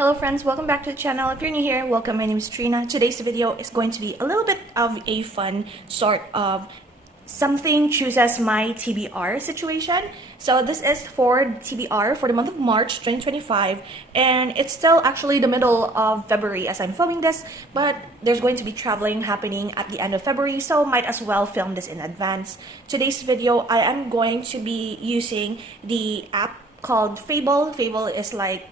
Hello friends, welcome back to the channel. If you're new here, welcome. My name is Trina. Today's video is going to be a little bit of a fun sort of something chooses my TBR situation. So this is for TBR for the month of March 2025, and it's still actually the middle of February as I'm filming this, but there's going to be traveling happening at the end of February, so might as well film this in advance. Today's video, I am going to be using the app called Fable. Fable is like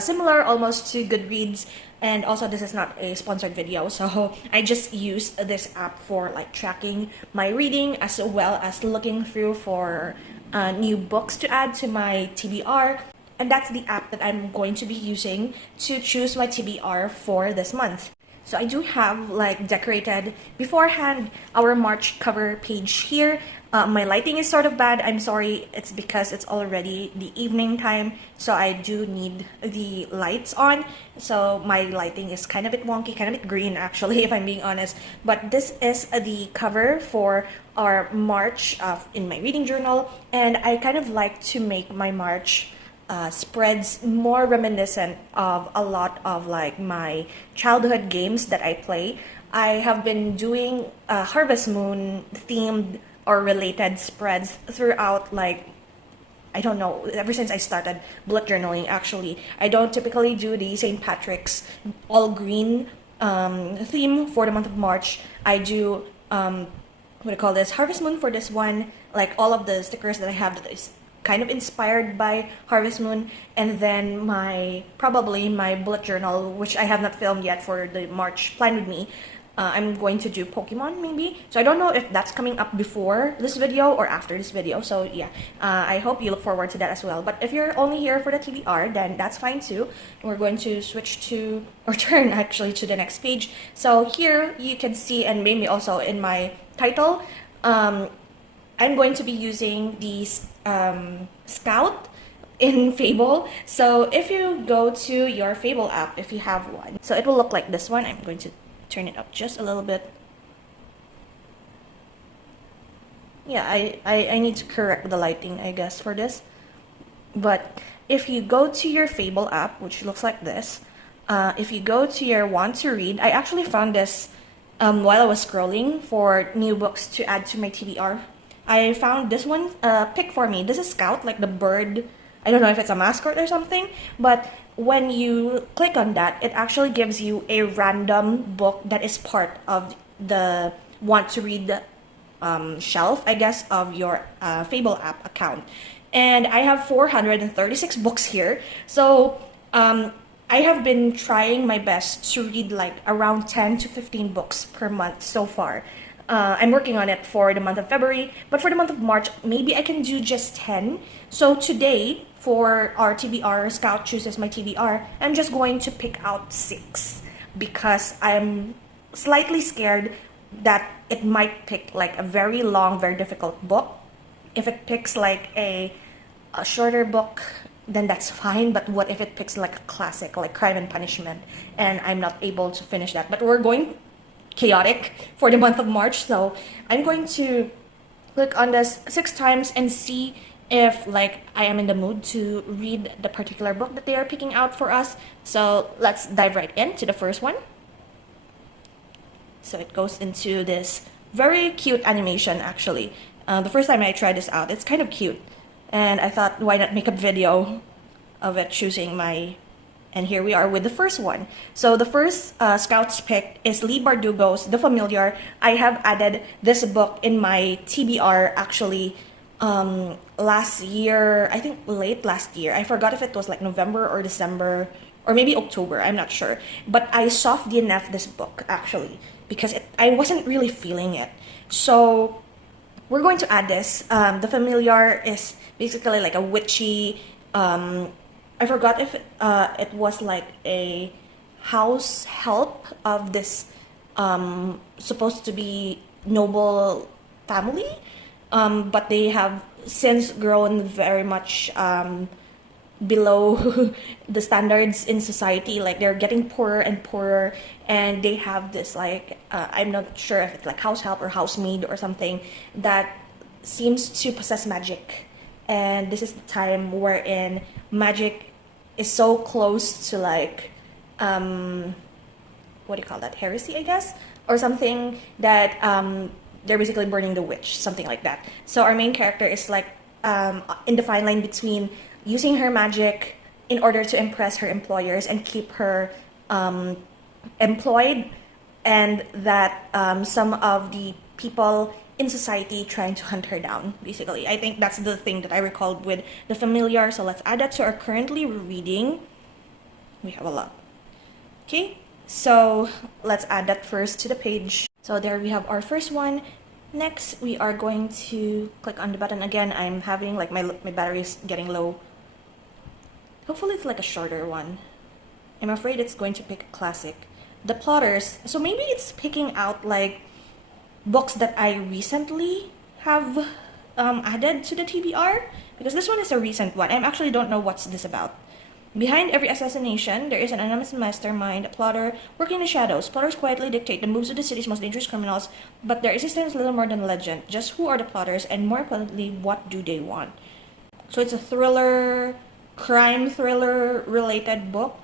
similar almost to Goodreads, and also this is not a sponsored video, so I just use this app for like tracking my reading as well as looking through for new books to add to my TBR, and that's the app that I'm going to be using to choose my TBR for this month. So I do have like decorated beforehand our March cover page here. My lighting is sort of bad. I'm sorry. It's because it's already the evening time, so I do need the lights on. So my lighting is kind of a bit wonky, kind of a bit green actually, if I'm being honest. But this is the cover for our March in my reading journal, and I kind of like to make my March spreads more reminiscent of a lot of like my childhood games that I play. I have been doing Harvest Moon themed or related spreads throughout, like, I don't know, ever since I started bullet journaling actually. I don't typically do the St. Patrick's all green theme for the month of March. I do what do you call this, Harvest Moon for this one, like all of the stickers that I have that is kind of inspired by Harvest Moon, and then probably my bullet journal, which I have not filmed yet for the March plan with me. I'm going to do Pokemon maybe, so I don't know if that's coming up before this video or after this video, so yeah, I hope you look forward to that as well. But if you're only here for the TBR, then that's fine too. We're going to switch to, or turn actually, to the next page. So here you can see, and maybe also in my title, I'm going to be using the Scout in Fable. So if you go to your Fable app, if you have one, so it will look like this one. I'm going to turn it up just a little bit. Yeah, I need to correct the lighting, I guess, for this. But if you go to your Fable app, which looks like this, if you go to your want to read, I actually found this while I was scrolling for new books to add to my TBR. I found this one pick for me. This is Scout, like the bird. I don't know if it's a mascot or something, but when you click on that, it actually gives you a random book that is part of the want to read shelf, I guess, of your Fable app account. And I have 436 books here. So I have been trying my best to read like around 10 to 15 books per month so far. I'm working on it for the month of February, but for the month of March, maybe I can do just 10. So today, for our TBR, Scout chooses my TBR, I'm just going to pick out 6 because I'm slightly scared that it might pick like a very long, very difficult book. If it picks like a shorter book, then that's fine, but what if it picks like a classic, like Crime and Punishment, and I'm not able to finish that? But we're going chaotic for the month of March, so I'm going to click on this 6 times and see if like I am in the mood to read the particular book that they are picking out for us. So let's dive right into the first one. So it goes into this very cute animation actually. The first time I tried this out, it's kind of cute, and I thought, why not make a video of it choosing my... And here we are with the first one. So the first Scouts pick is Lee Bardugo's The Familiar. I have added this book in my TBR actually last year, I think late last year. I forgot if it was like November or December or maybe October, I'm not sure. But I soft DNF'd this book actually because I wasn't really feeling it. So we're going to add this. The Familiar is basically like a witchy... I forgot if it was like a house help of this supposed to be noble family, but they have since grown very much below the standards in society. Like they're getting poorer and poorer, and they have this like I'm not sure if it's like house help or housemaid or something that seems to possess magic. And this is the time wherein magic is so close to like what do you call that, heresy, I guess, or something that they're basically burning the witch, something like that. So our main character is like in the fine line between using her magic in order to impress her employers and keep her employed, and that some of the people in society trying to hunt her down, basically. I think that's the thing that I recalled with The Familiar. So let's add that to our currently reading. We have a lot. Okay, so let's add that first to the page. So there we have our first one. Next, we are going to click on the button. Again, I'm having like my battery is getting low. Hopefully it's like a shorter one. I'm afraid it's going to pick a classic. The Plotters. So maybe it's picking out like books that I recently have added to the TBR, because this one is a recent one. I actually don't know what's this about. Behind every assassination, there is an anonymous mastermind, a plotter, working in the shadows. Plotters quietly dictate the moves of the city's most dangerous criminals, but their existence is little more than legend. Just who are the plotters, and more importantly, what do they want? So it's a thriller, crime thriller related book.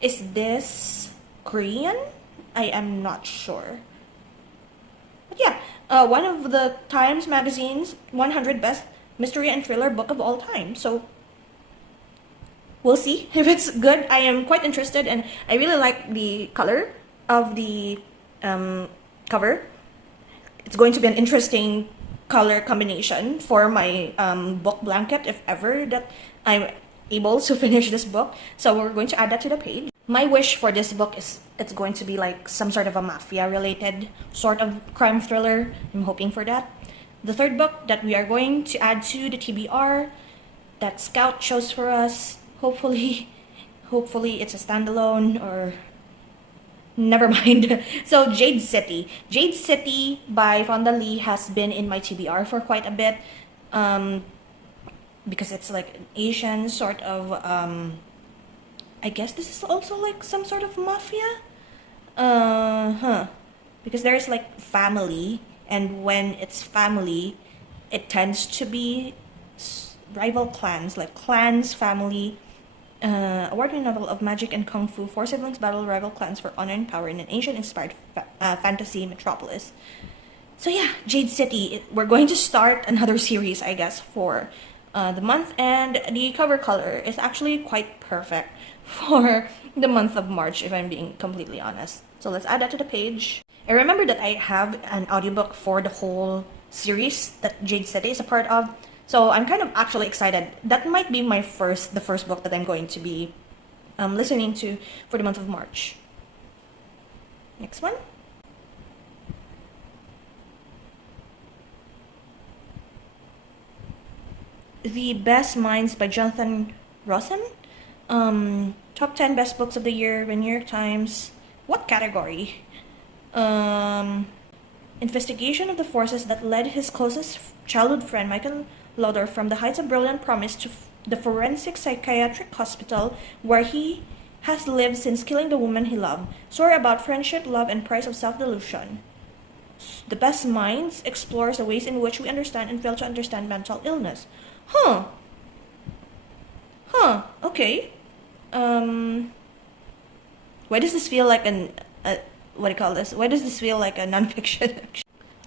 Is this Korean? I am not sure. But yeah, one of the Times Magazine's 100 best mystery and thriller book of all time. So we'll see if it's good. I am quite interested, and I really like the color of the cover. It's going to be an interesting color combination for my book blanket, if ever that I'm able to finish this book. So we're going to add that to the page. My wish for this book is it's going to be like some sort of a mafia related sort of crime thriller. I'm hoping for that. The third book that we are going to add to the TBR that Scout chose for us, hopefully it's a standalone, or never mind. So Jade City. Jade City by Fonda Lee has been in my TBR for quite a bit, because it's like an Asian sort of I guess this is also like some sort of mafia. Because there's like family, and when it's family, it tends to be rival clans, like clans, family. Award-winning novel of magic and kung fu. 4 siblings battle rival clans for honor and power in an ancient-inspired fantasy metropolis. So yeah, Jade City. We're going to start another series, I guess, for the month, and the cover color is actually quite perfect for the month of March, if I'm being completely honest. So let's add that to the page. I remember that I have an audiobook for the whole series that Jade City is a part of. So I'm kind of actually excited. That might be the first book that I'm going to be listening to for the month of March. Next one. The Best Minds by Jonathan Rosen. Top 10 best books of the year by New York Times. What category? Investigation of the forces that led his closest childhood friend Michael Lauder from the heights of brilliant promise to the forensic psychiatric hospital where he has lived since killing the woman he loved. Story about friendship, love, and price of self-delusion. The Best Minds explores the ways in which we understand and fail to understand mental illness. Okay. Why does this feel like what do you call this? Why does this feel like a nonfiction?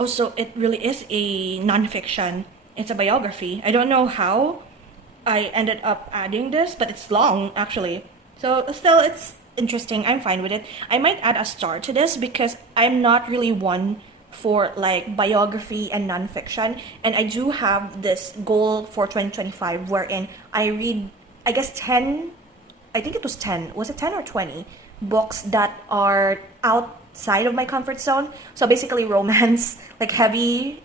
Oh, so it really is a nonfiction. It's a biography. I don't know how I ended up adding this, but it's long, actually. So still, it's interesting. I'm fine with it. I might add a star to this because I'm not really one for like biography and nonfiction, and I do have this goal for 2025 wherein I read, I guess 10, I think it was 10, was it 10 or 20 books that are outside of my comfort zone. So basically romance, like heavy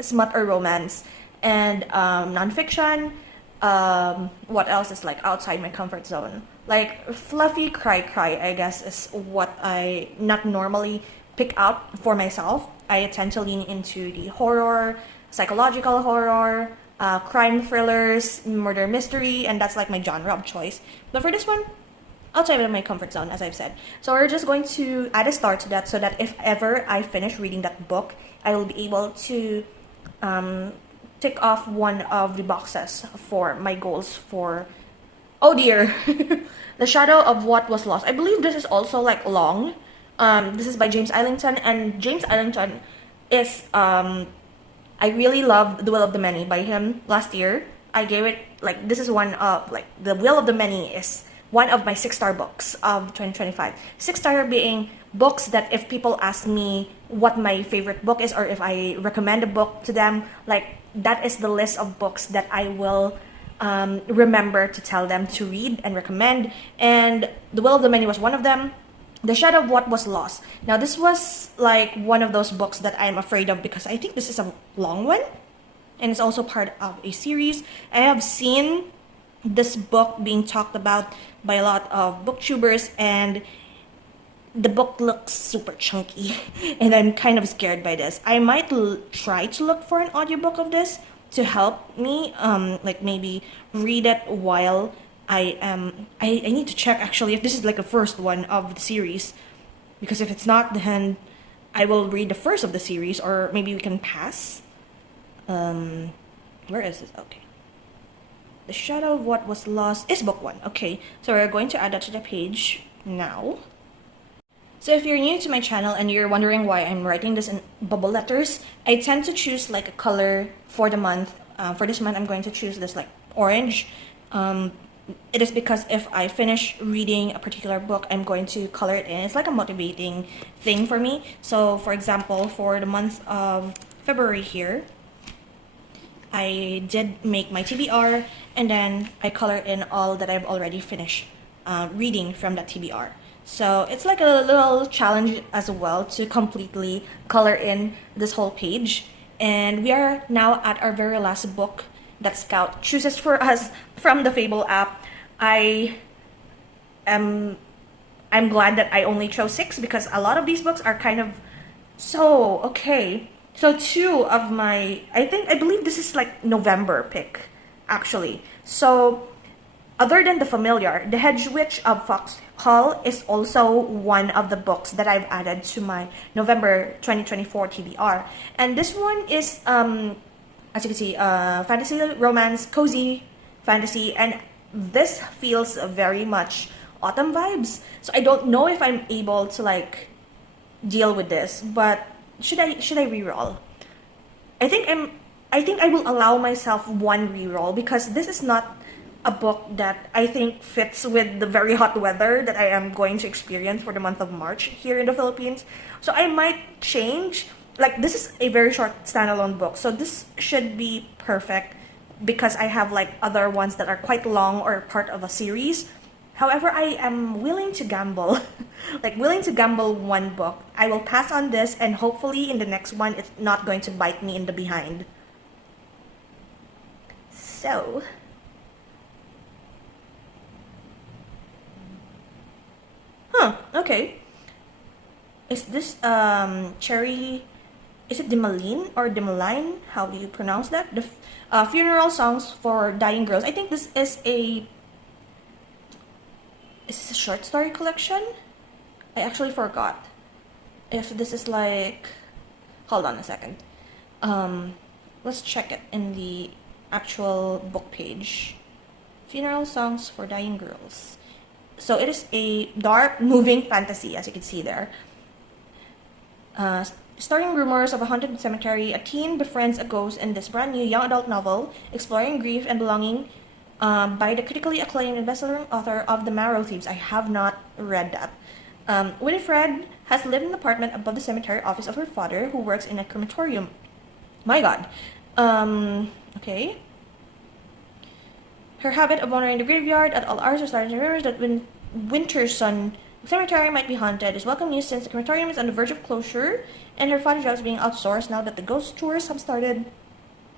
smut or romance, and nonfiction. What else is like outside my comfort zone? Like fluffy cry, I guess, is what I not normally pick out for myself. I tend to lean into the horror, psychological horror, crime thrillers, murder mystery, and that's like my genre of choice. But for this one, outside of my comfort zone, as I've said. So we're just going to add a star to that so that if ever I finish reading that book, I will be able to tick off one of the boxes for my goals for Oh dear. The Shadow of What Was Lost. I believe this is also like long. This is by James Islington, and James Islington is I really loved The Will of the Many by him last year. I gave it like, this is one of like, The Will of the Many is one of my 6-star books of 2025. 6-star being books that if people ask me what my favorite book is, or if I recommend a book to them, like that is the list of books that I will remember to tell them to read and recommend. And The Will of the Many was one of them. The Shadow of What Was Lost. Now this was like one of those books that I'm afraid of because I think this is a long one, and it's also part of a series. I have seen this book being talked about by a lot of booktubers, and the book looks super chunky and I'm kind of scared by this. I might try to look for an audiobook of this to help me like maybe read it while I need to check actually if this is like a first one of the series, because if it's not, then I will read the first of the series, or maybe we can pass. Where is this? Okay. The Shadow of What Was Lost is book 1. Okay, so we're going to add that to the page now. So if you're new to my channel and you're wondering why I'm writing this in bubble letters, I tend to choose like a color for the month. For this month, I'm going to choose this like orange. It is because if I finish reading a particular book, I'm going to color it in. It's like a motivating thing for me. So for example, for the month of February here, I did make my TBR, and then I color in all that I've already finished reading from that TBR. So it's like a little challenge as well to completely color in this whole page. And we are now at our very last book that Scout chooses for us from the Fable app. I'm glad that I only chose 6 because a lot of these books are kind of okay. So 2 of my, I believe this is like November pick actually. So other than The Familiar, The Hedge Witch of Fox Hall is also one of the books that I've added to my November 2024 TBR. And this one is as you can see, fantasy, romance, cozy fantasy, and this feels very much autumn vibes. So I don't know if I'm able to like deal with this, but should I reroll? I think I will allow myself one reroll because this is not a book that I think fits with the very hot weather that I am going to experience for the month of March here in the Philippines. So I might change. Like, this is a very short standalone book, so this should be perfect because I have like other ones that are quite long or part of a series. However, I am willing to gamble, like willing to gamble one book. I will pass on this, and hopefully in the next one it's not going to bite me in the behind. So okay. Is this Cherry? Is it Demeline or Demeline? How do you pronounce that? The funeral songs for dying girls. I think this is a short story collection. I actually forgot if this is like, hold on a second. Let's check it in the actual book page. Funeral songs for dying girls. So it is a dark, moving fantasy, as you can see there. Starring rumors of a haunted cemetery, a teen befriends a ghost in this brand new young adult novel, exploring grief and belonging, by the critically acclaimed and best-selling author of The Marrow Thieves. I have not read that. Winifred has lived in an apartment above the cemetery office of her father, who works in a crematorium. My God. Okay. Her habit of wandering the graveyard at all hours are starting to rumors that Winterson Cemetery might be haunted is welcome news since the crematorium is on the verge of closure and her father's job is being outsourced. Now that the ghost tours have started,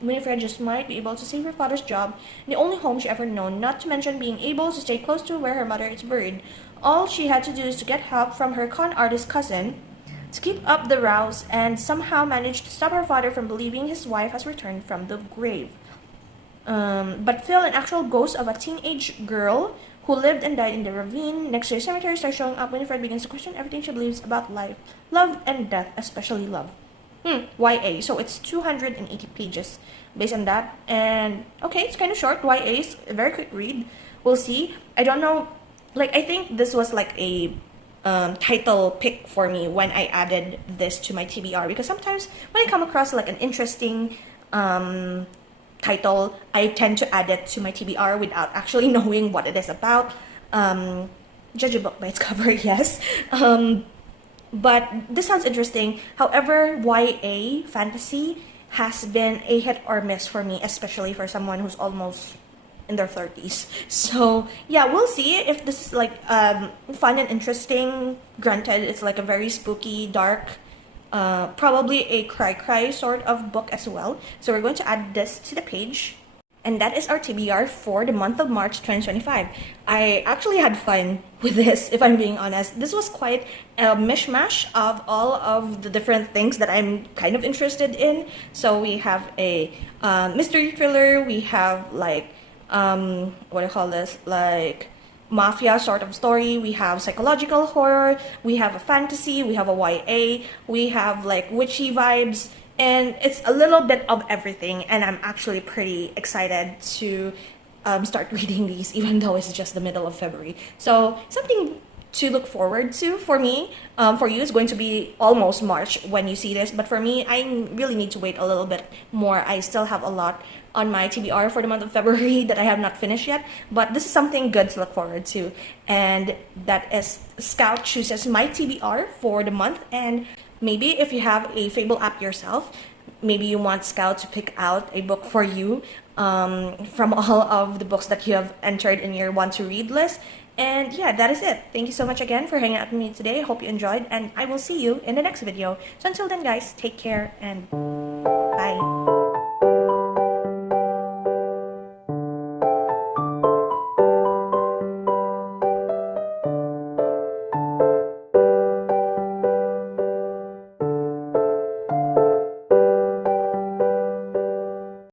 Winifred just might be able to save her father's job, the only home she ever known, not to mention being able to stay close to where her mother is buried. All she had to do is to get help from her con artist cousin to keep up the rows and somehow manage to stop her father from believing his wife has returned from the grave. But Phil, an actual ghost of a teenage girl who lived and died in the ravine next to a cemetery, starts showing up. Winifred begins to question everything she believes about life, love, and death, especially love. YA. So it's 280 pages based on that. And okay, it's kind of short. YA is a very quick read. we'll see. I don't know, like I think this was like a title pick for me when I added this to my TBR, because sometimes when I come across like an interesting title, I tend to add it to my TBR without actually knowing what it is about. Judge a book by its cover, yes. But this sounds interesting. However, YA fantasy has been a hit or miss for me, especially for someone who's almost in their 30s. So yeah, we'll see if this is like fun and interesting. Granted, it's like a very spooky, dark, probably a cry sort of book as well. So we're going to add this to the page. And that is our TBR for the month of March 2025. I actually had fun with this, if I'm being honest. This was quite a mishmash of all of the different things that I'm kind of interested in. So we have a mystery thriller, we have like, what do you call this? Like mafia sort of story, we have psychological horror, we have a fantasy, we have a YA, we have like witchy vibes, and it's a little bit of everything, and I'm actually pretty excited to start reading these, even though it's just the middle of February. So something to look forward to for me. For you, it's going to be almost March when you see this, but for me, I really need to wait a little bit more. I still have a lot on my TBR for the month of February that I have not finished yet, but this is something good to look forward to, and that is Scout chooses my TBR for the month. And maybe if you have a Fable app yourself, maybe you want Scout to pick out a book for you from all of the books that you have entered in your want to read list. And yeah, that is it. Thank you so much again for hanging out with me today. Hope you enjoyed, and I will see you in the next video. So until then, guys, take care and